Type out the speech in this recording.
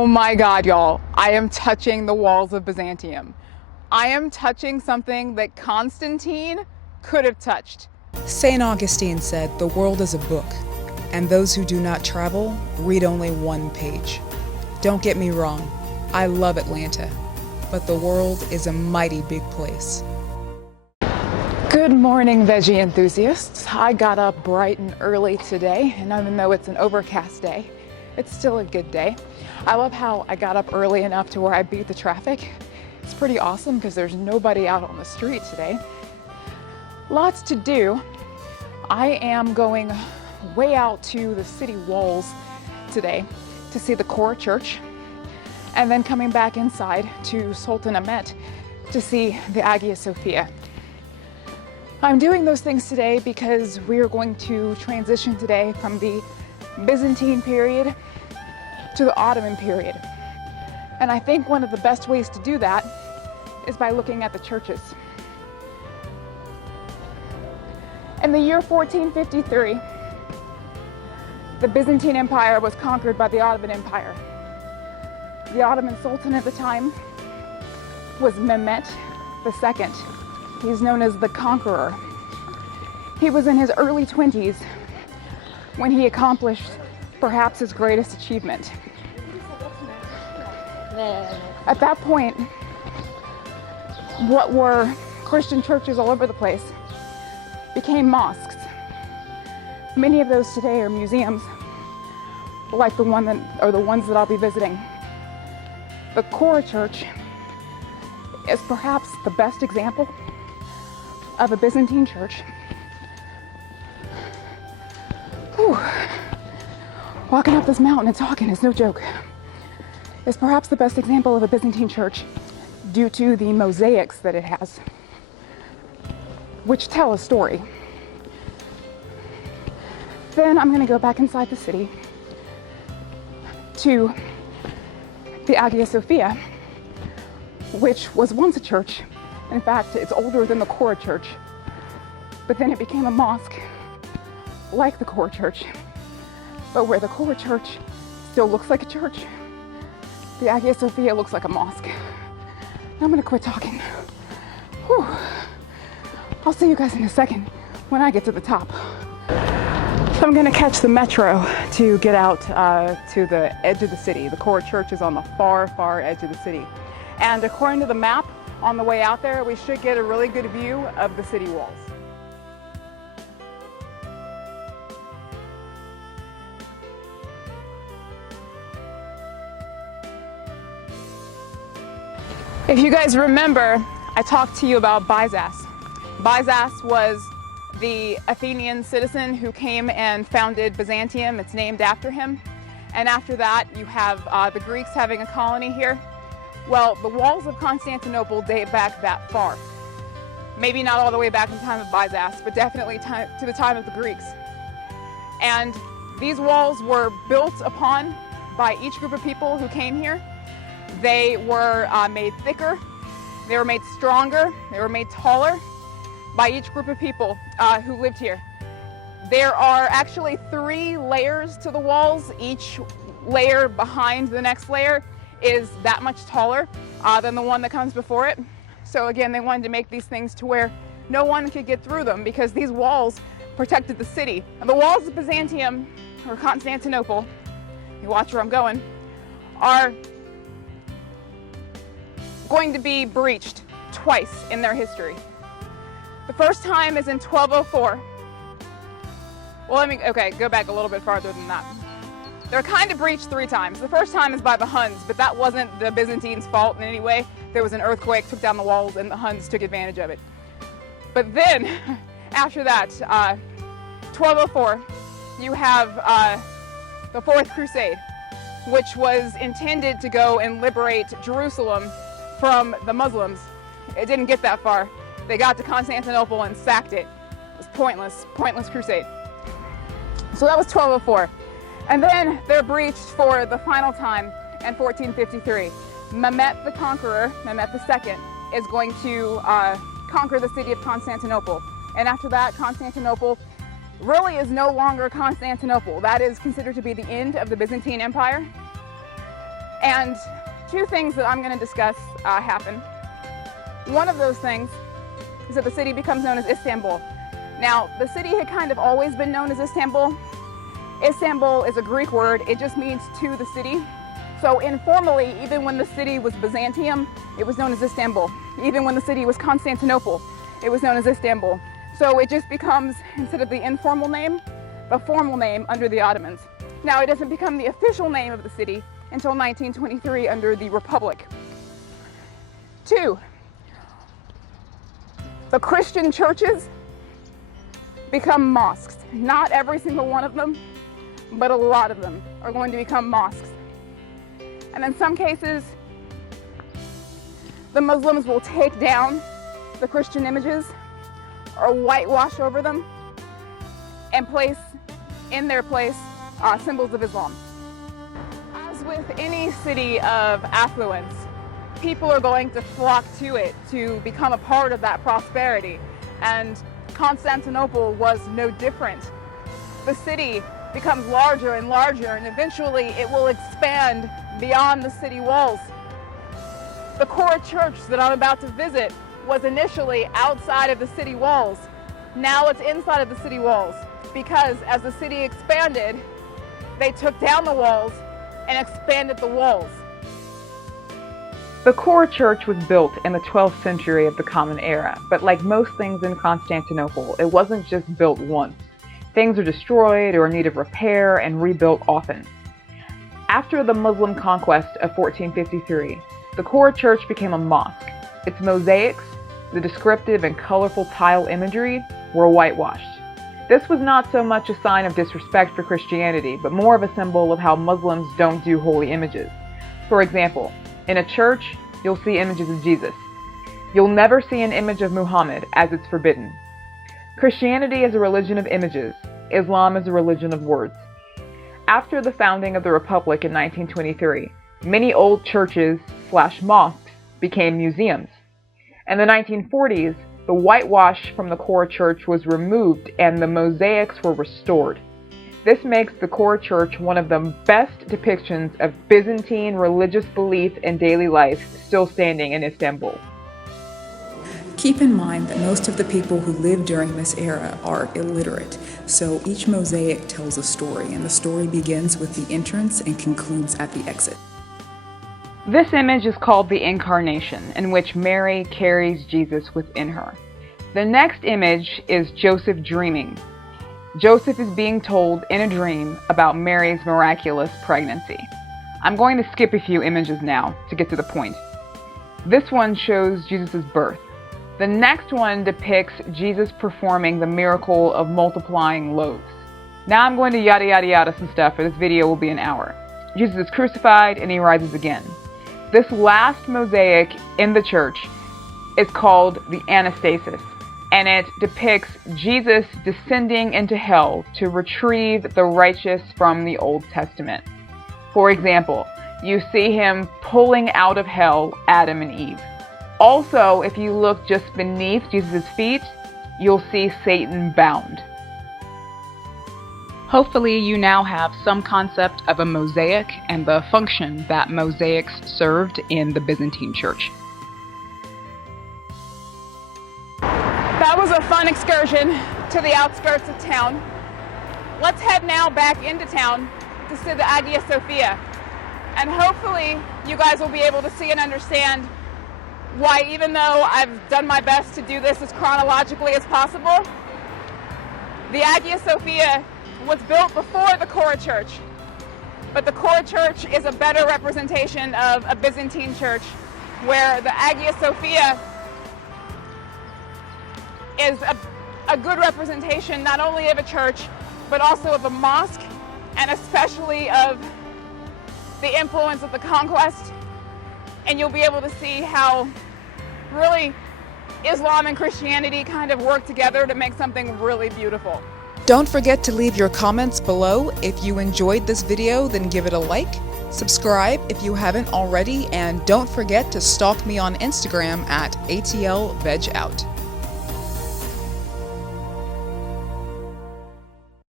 Oh my God, y'all. I am touching the walls of Byzantium. I am touching something that Constantine could have touched. St. Augustine said, "The world is a book, and those who do not travel read only one page." Don't get me wrong, I love Atlanta, but the world is a mighty big place. Good morning, veggie enthusiasts. I got up bright and early today, and even though it's an overcast day, it's still a good day. I love how I got up early enough to where I beat the traffic. It's pretty awesome because there's nobody out on the street today. Lots to do. I am going way out to the city walls today to see the Chora Church, and then coming back inside to Sultanahmet to see the Hagia Sophia. I'm doing those things today because we are going to transition today from the Byzantine period to the Ottoman period. And I think one of the best ways to do that is by looking at the churches. In the year 1453, the Byzantine Empire was conquered by the Ottoman Empire. The Ottoman Sultan at the time was Mehmet II. He's known as the Conqueror. He was in his early 20s when he accomplished perhaps his greatest achievement. At that point, what were Christian churches all over the place became mosques. Many of those today are museums, like the ones that I'll be visiting. The Chora Church is perhaps the best example of a Byzantine church. Whew. Walking up this mountain and talking is no joke. It's perhaps the best example of a Byzantine church due to the mosaics that it has, which tell a story. Then I'm going to go back inside the city to the Hagia Sophia, which was once a church. In fact, it's older than the Chora Church, but then it became a mosque like the Chora Church, but where the Chora Church still looks like a church, the Hagia Sophia looks like a mosque. I'm gonna quit talking. Whew. I'll see you guys in a second when I get to the top. So I'm gonna catch the metro to get out to the edge of the city. The Chora Church is on the far, far edge of the city. And according to the map, on the way out there, we should get a really good view of the city walls. If you guys remember, I talked to you about Byzas. Byzas was the Athenian citizen who came and founded Byzantium. It's named after him. And after that, you have the Greeks having a colony here. Well, the walls of Constantinople date back that far. Maybe not all the way back in the time of Byzas, but definitely to the time of the Greeks. And these walls were built upon by each group of people who came here. They were made thicker, they were made stronger, they were made taller by each group of people who lived here. There are actually 3 layers to the walls. Each layer behind the next layer is that much taller than the one that comes before it. So again, they wanted to make these things to where no one could get through them because these walls protected the city. And the walls of Byzantium, or Constantinople, you watch where I'm going, are going to be breached twice in their history. The first time is in 1204. Well, go back a little bit farther than that. They're kind of breached 3 times. The first time is by the Huns, but that wasn't the Byzantines' fault in any way. There was an earthquake, took down the walls, and the Huns took advantage of it. But then, after that, 1204, you have the Fourth Crusade, which was intended to go and liberate Jerusalem from the Muslims. It didn't get that far. They got to Constantinople and sacked it. It was pointless crusade. So that was 1204. And then they're breached for the final time in 1453. Mehmet the Conqueror, Mehmet II, is going to conquer the city of Constantinople. And after that, Constantinople really is no longer Constantinople. That is considered to be the end of the Byzantine Empire. And two things that I'm going to discuss happen. One of those things is that the city becomes known as Istanbul. Now, the city had kind of always been known as Istanbul. Istanbul is a Greek word. It just means to the city. So informally, even when the city was Byzantium, it was known as Istanbul. Even when the city was Constantinople, it was known as Istanbul. So it just becomes, instead of the informal name, the formal name under the Ottomans. Now, it doesn't become the official name of the city until 1923 under the Republic. Two, the Christian churches become mosques. Not every single one of them, but a lot of them are going to become mosques. And in some cases, the Muslims will take down the Christian images or whitewash over them and place in their place symbols of Islam. As with any city of affluence, people are going to flock to it to become a part of that prosperity. And Constantinople was no different. The city becomes larger and larger, and eventually it will expand beyond the city walls. The Chora Church that I'm about to visit was initially outside of the city walls. Now it's inside of the city walls, because as the city expanded, they took down the walls and expanded the walls. The Chora Church was built in the 12th century of the Common Era, but like most things in Constantinople, it wasn't just built once. Things are destroyed or in need of repair and rebuilt often. After the Muslim conquest of 1453, the Chora Church became a mosque. Its mosaics, the descriptive and colorful tile imagery, were whitewashed. This was not so much a sign of disrespect for Christianity, but more of a symbol of how Muslims don't do holy images. For example, in a church, you'll see images of Jesus. You'll never see an image of Muhammad, as it's forbidden. Christianity is a religion of images. Islam is a religion of words. After the founding of the Republic in 1923, many old churches/mosques became museums. In the 1940s, the whitewash from the Chora Church was removed and the mosaics were restored. This makes the Chora Church one of the best depictions of Byzantine religious belief and daily life still standing in Istanbul. Keep in mind that most of the people who lived during this era are illiterate, so each mosaic tells a story, and the story begins with the entrance and concludes at the exit. This image is called the Incarnation, in which Mary carries Jesus within her. The next image is Joseph dreaming. Joseph is being told in a dream about Mary's miraculous pregnancy. I'm going to skip a few images now to get to the point. This one shows Jesus' birth. The next one depicts Jesus performing the miracle of multiplying loaves. Now I'm going to yada yada yada some stuff, or this video will be an hour. Jesus is crucified and he rises again. This last mosaic in the church is called the Anastasis, and it depicts Jesus descending into hell to retrieve the righteous from the Old Testament. For example, you see him pulling out of hell Adam and Eve. Also, if you look just beneath Jesus' feet, you'll see Satan bound. Hopefully you now have some concept of a mosaic and the function that mosaics served in the Byzantine Church. That was a fun excursion to the outskirts of town. Let's head now back into town to see the Hagia Sophia. And hopefully you guys will be able to see and understand why, even though I've done my best to do this as chronologically as possible, the Hagia Sophia was built before the Chora Church. But the Chora Church is a better representation of a Byzantine church, where the Hagia Sophia is a good representation not only of a church, but also of a mosque, and especially of the influence of the conquest. And you'll be able to see how really Islam and Christianity kind of work together to make something really beautiful. Don't forget to leave your comments below. If you enjoyed this video, then give it a like. Subscribe if you haven't already, and don't forget to stalk me on Instagram at ATLVegOut.